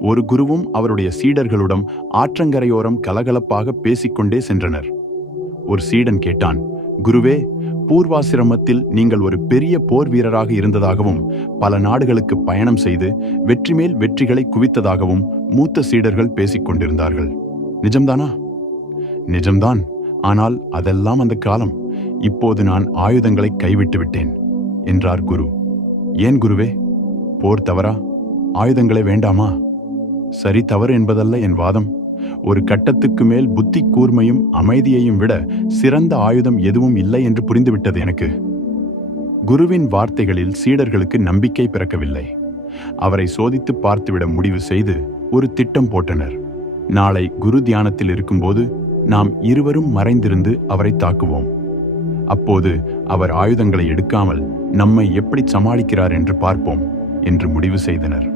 ஒரு குருவும் அவருடைய சீடர்களுடன் ஆற்றங்கரையோரம் கலகலப்பாக பேசிக்கொண்டே சென்றனர். ஒரு சீடன் கேட்டான், குருவே, பூர்வாசிரமத்தில் நீங்கள் ஒரு பெரிய போர் வீரராக இருந்ததாகவும் பல நாடுகளுக்கு பயணம் செய்து வெற்றி மேல் வெற்றிகளை குவித்ததாகவும் மூத்த சீடர்கள் பேசிக் கொண்டிருந்தார்கள். நிஜம்தானா? நிஜம்தான். ஆனால் அதெல்லாம் அந்த காலம். இப்போது நான் ஆயுதங்களை கைவிட்டு விட்டேன் என்றார் குரு. ஏன் குருவே? போர் தவறா? ஆயுதங்களே வேண்டாமா? சரி தவறு என்பதல்ல என் வாதம். ஒரு கட்டத்துக்கு மேல் புத்தி கூர்மையும் அமைதியையும் விட சிறந்த ஆயுதம் எதுவும் இல்லை என்று புரிந்துவிட்டது எனக்கு. குருவின் வார்த்தைகளில் சீடர்களுக்கு நம்பிக்கை பிறக்கவில்லை. அவரை சோதித்து பார்த்துவிட முடிவு செய்து ஒரு திட்டம் போட்டனர். நாளை குரு தியானத்தில் இருக்கும்போது நாம் இருவரும் மறைந்திருந்து அவரை தாக்குவோம். அப்போது அவர் ஆயுதங்களை எடுக்காமல் நம்மை எப்படி சமாளிக்கிறார் என்று பார்ப்போம் என்று முடிவு செய்தனர்.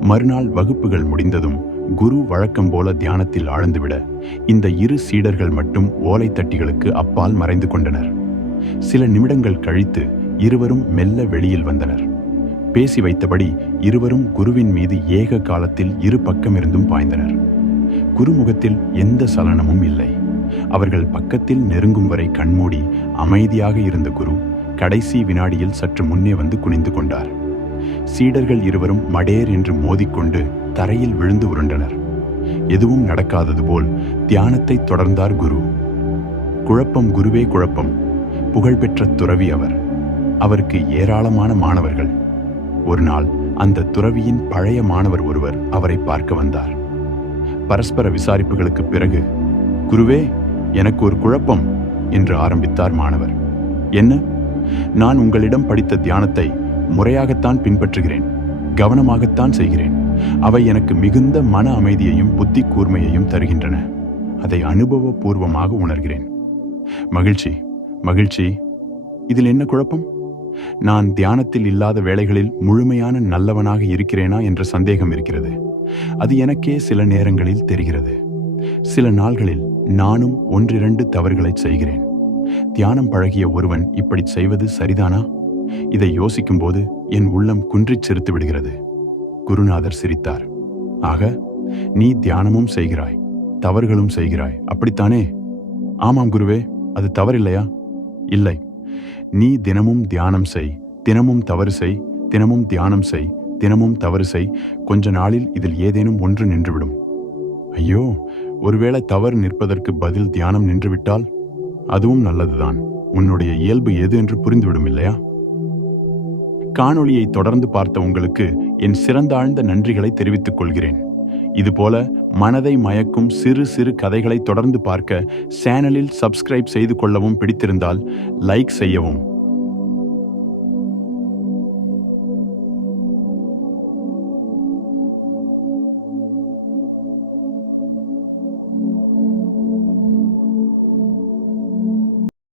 மறுநாள் வகுப்புகள் முடிந்ததும் குரு வழக்கம் போல தியானத்தில் ஆழ்ந்துவிட இந்த இரு சீடர்கள் மட்டும் ஓலைத்தட்டிகளுக்கு அப்பால் மறைந்து கொண்டனர். சில நிமிடங்கள் கழித்து இருவரும் மெல்ல வெளியில் வந்தனர். பேசி வைத்தபடி இருவரும் குருவின் மீது ஏக காலத்தில் இரு பக்கமிருந்தும் பாய்ந்தனர். குருமுகத்தில் எந்த சலனமும் இல்லை. அவர்கள் பக்கத்தில் நெருங்கும் வரை கண்மூடி அமைதியாக இருந்த குரு கடைசி வினாடியில் சற்று முன்னே வந்து குனிந்து கொண்டார். சீடர்கள் இருவரும் மடேர் என்று மோதிக்கொண்டு தரையில் விழுந்து உருண்டனர். எதுவும் நடக்காதது போல் தியானத்தை தொடர்ந்தார் குரு. குழப்பம் குருவே குழப்பம். புகழ்பெற்ற துறவி அவர். அவருக்கு ஏராளமான மாணவர்கள். ஒரு நாள் அந்த துறவியின் பழைய மாணவர் ஒருவர் அவரை பார்க்க வந்தார். பரஸ்பர விசாரிப்புகளுக்கு பிறகு, குருவே, எனக்கு ஒரு குழப்பம் என்று ஆரம்பித்தார் மாணவர். என்ன? நான் உங்களிடம் படித்த தியானத்தை முறையாகத்தான் பின்பற்றுகிறேன், கவனமாகத்தான் செய்கிறேன். அவை எனக்கு மிகுந்த மன அமைதியையும் புத்தி கூர்மையையும் தருகின்றன. அதை அனுபவபூர்வமாக உணர்கிறேன். மகிழ்ச்சி, மகிழ்ச்சி. இதில் என்ன குழப்பம்? நான் தியானத்தில் இல்லாத வேளைகளில் முழுமையான நல்லவனாக இருக்கிறேனா என்ற சந்தேகம் இருக்கிறது. அது எனக்கே சில நேரங்களில் தெரிகிறது. சில நாள்களில் நானும் ஒன்றிரண்டு தவறுகளை செய்கிறேன். தியானம் பழகிய ஒருவன் இப்படி செய்வது சரிதானா? இதை யோசிக்கும் போது என் உள்ளம் குன்றிச் சிரித்து விடுகிறது. குருநாதர் சிரித்தார். ஆக, நீ தியானமும் செய்கிறாய், தவறுகளும் செய்கிறாய், அப்படித்தானே? ஆமாம் குருவே. அது தவறில்லையா? இல்லை. நீ தினமும் தியானம் செய், தினமும் தவறு செய், தினமும் தியானம் செய், தினமும் தவறு செய். கொஞ்ச நாளில் இதில் ஏதேனும் ஒன்று நின்றுவிடும். ஐயோ, ஒருவேளை தவறு நிற்பதற்கு பதில் தியானம் நின்றுவிட்டால்? அதுவும் நல்லதுதான். உன்னுடைய இயல்பு எது என்று புரிந்துவிடும் இல்லையா? காணொளியை தொடர்ந்து பார்த்த உங்களுக்கு என் சிறந்தாழ்ந்த நன்றிகளை தெரிவித்துக் கொள்கிறேன். இதுபோல மனதை மயக்கும் சிறு சிறு கதைகளை தொடர்ந்து பார்க்க சேனலில் சப்ஸ்கிரைப் செய்து கொள்ளவும், பிடித்திருந்தால் லைக் செய்யவும்.